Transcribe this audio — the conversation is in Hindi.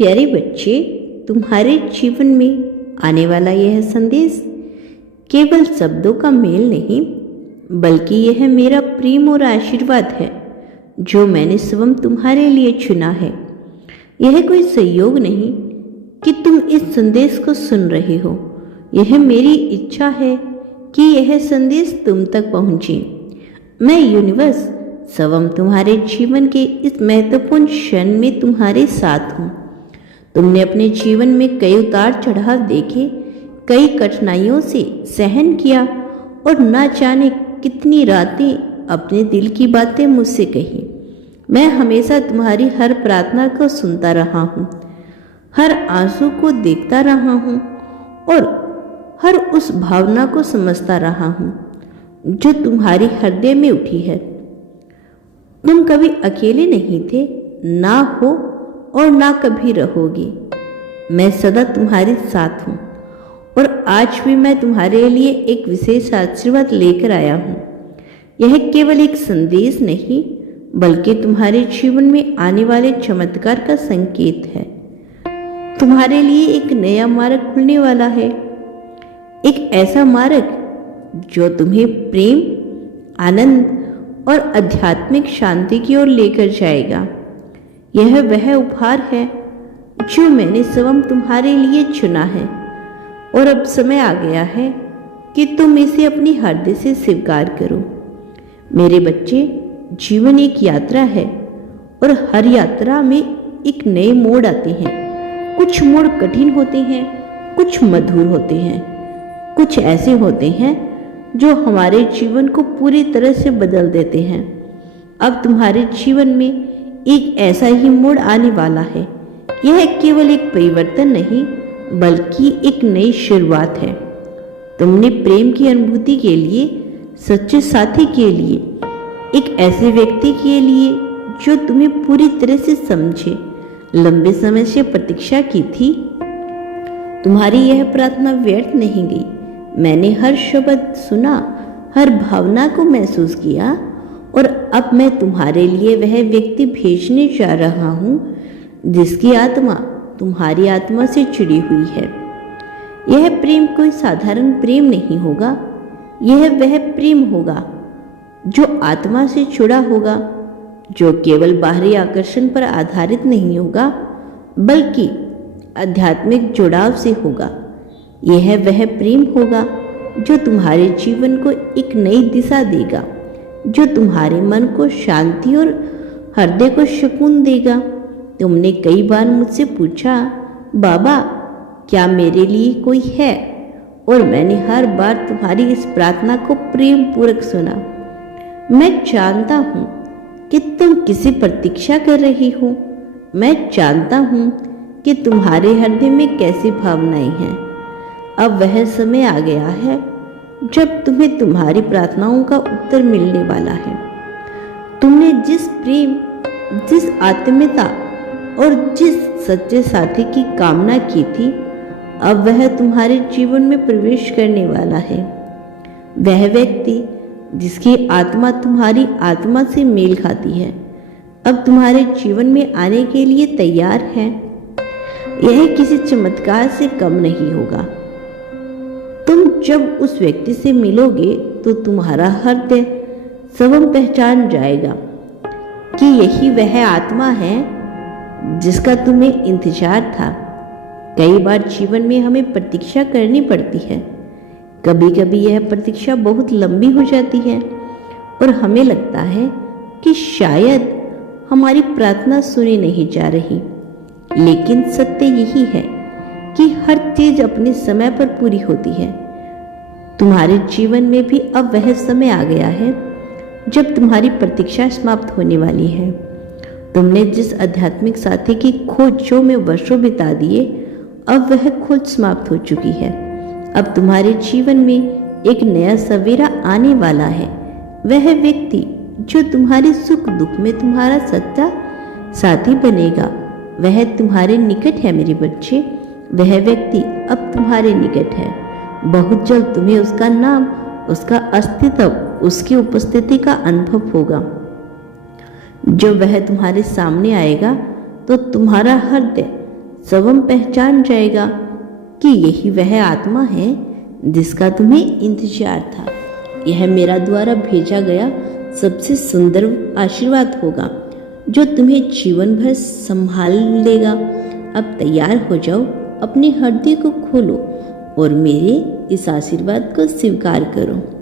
प्यारे बच्चे, तुम्हारे जीवन में आने वाला यह संदेश केवल शब्दों का मेल नहीं, बल्कि यह मेरा प्रेम और आशीर्वाद है जो मैंने स्वयं तुम्हारे लिए चुना है। यह कोई संयोग नहीं कि तुम इस संदेश को सुन रहे हो। यह मेरी इच्छा है कि यह संदेश तुम तक पहुंचे। मैं यूनिवर्स स्वयं तुम्हारे जीवन के इस महत्वपूर्ण क्षण में तुम्हारे साथ हूँ। तुमने अपने जीवन में कई उतार चढ़ाव देखे, कई कठिनाइयों से सहन किया और ना जाने कितनी रातें अपने दिल की बातें मुझसे कही। मैं हमेशा तुम्हारी हर प्रार्थना को सुनता रहा हूँ, हर आंसू को देखता रहा हूँ और हर उस भावना को समझता रहा हूँ जो तुम्हारी हृदय में उठी है। तुम कभी अकेले नहीं थे, ना हो और ना कभी रहोगे। मैं सदा तुम्हारे साथ हूँ और आज भी मैं तुम्हारे लिए एक विशेष आशीर्वाद लेकर आया हूँ। यह केवल एक संदेश नहीं, बल्कि तुम्हारे जीवन में आने वाले चमत्कार का संकेत है। तुम्हारे लिए एक नया मार्ग खुलने वाला है, एक ऐसा मार्ग जो तुम्हें प्रेम, आनंद और आध्यात्मिक शांति की ओर लेकर जाएगा। यह वह उपहार है जो मैंने स्वयं तुम्हारे लिए चुना है और अब समय आ गया है कि तुम इसे अपनी हृदय से स्वीकार करो। मेरे बच्चे, जीवन एक यात्रा है और हर यात्रा में एक नए मोड़ आते हैं। कुछ मोड़ कठिन होते हैं, कुछ मधुर होते हैं, कुछ ऐसे होते हैं जो हमारे जीवन को पूरी तरह से बदल देते हैं। अब तुम्हारे जीवन में एक ऐसा ही मोड़ आने वाला है। यह केवल एक परिवर्तन नहीं, बल्कि एक नई शुरुआत है। तुमने प्रेम की अनुभूति के लिए, सच्चे साथी के लिए, एक ऐसे व्यक्ति के लिए जो तुम्हें पूरी तरह से समझे, लंबे समय से प्रतीक्षा की थी। तुम्हारी यह प्रार्थना व्यर्थ नहीं गई। मैंने हर शब्द सुना, हर भावना को महसूस किया और अब मैं तुम्हारे लिए वह व्यक्ति भेजने जा रहा हूँ जिसकी आत्मा तुम्हारी आत्मा से जुड़ी हुई है। यह प्रेम कोई साधारण प्रेम नहीं होगा। यह वह प्रेम होगा जो आत्मा से जुड़ा होगा, जो केवल बाहरी आकर्षण पर आधारित नहीं होगा, बल्कि आध्यात्मिक जुड़ाव से होगा। यह वह प्रेम होगा जो तुम्हारे जीवन को एक नई दिशा देगा, जो तुम्हारे मन को शांति और हृदय को सुकून देगा। तुमने कई बार मुझसे पूछा, बाबा क्या मेरे लिए कोई है? और मैंने हर बार तुम्हारी इस प्रार्थना को प्रेम पूर्वक सुना। मैं जानता हूँ कि तुम किसी प्रतीक्षा कर रही हो। मैं जानता हूँ कि तुम्हारे हृदय में कैसी भावनाएं हैं। अब वह समय आ गया है जब तुम्हें तुम्हारी प्रार्थनाओं का उत्तर मिलने वाला है। तुमने जिस प्रेम, जिस आत्मीयता और जिस सच्चे साथी की कामना की थी, अब वह तुम्हारे जीवन में प्रवेश करने वाला है। वह व्यक्ति जिसकी आत्मा तुम्हारी आत्मा से मेल खाती है, अब तुम्हारे जीवन में आने के लिए तैयार है। यह किसी चमत्कार से कम नहीं होगा। तुम जब उस व्यक्ति से मिलोगे तो तुम्हारा हृदय स्वयं पहचान जाएगा कि यही वह आत्मा है जिसका तुम्हें इंतजार था। कई बार जीवन में हमें प्रतीक्षा करनी पड़ती है। कभी कभी यह प्रतीक्षा बहुत लंबी हो जाती है और हमें लगता है कि शायद हमारी प्रार्थना सुनी नहीं जा रही। लेकिन सत्य यही है कि हर चीज अपने समय पर पूरी होती है। तुम्हारे जीवन में भी अब वह समय आ गया है जब तुम्हारी प्रतीक्षा समाप्त होने वाली है। तुमने जिस आध्यात्मिक साथी की खोजों में वर्षों बिता दिए, अब वह खोज समाप्त हो चुकी है। अब तुम्हारे जीवन में एक नया सवेरा आने वाला है। वह व्यक्ति जो तुम्हारे सुख दुख में तुम्हारा सच्चा साथी बनेगा, वह तुम्हारे निकट है मेरे बच्चे। वह व्यक्ति अब तुम्हारे निकट है। बहुत जल्द तुम्हें उसका नाम, उसका अस्तित्व, उसकी उपस्थिति का अनुभव होगा। जब वह तुम्हारे सामने आएगा तो तुम्हारा हृदय स्वयं पहचान जाएगा कि यही वह आत्मा है जिसका तुम्हें इंतजार था। यह मेरा द्वारा भेजा गया सबसे सुंदर आशीर्वाद होगा जो तुम्हें जीवन भर संभाल लेगा। अब तैयार हो जाओ, अपनी हृदय को खोलो और मेरे इस आशीर्वाद को स्वीकार करो।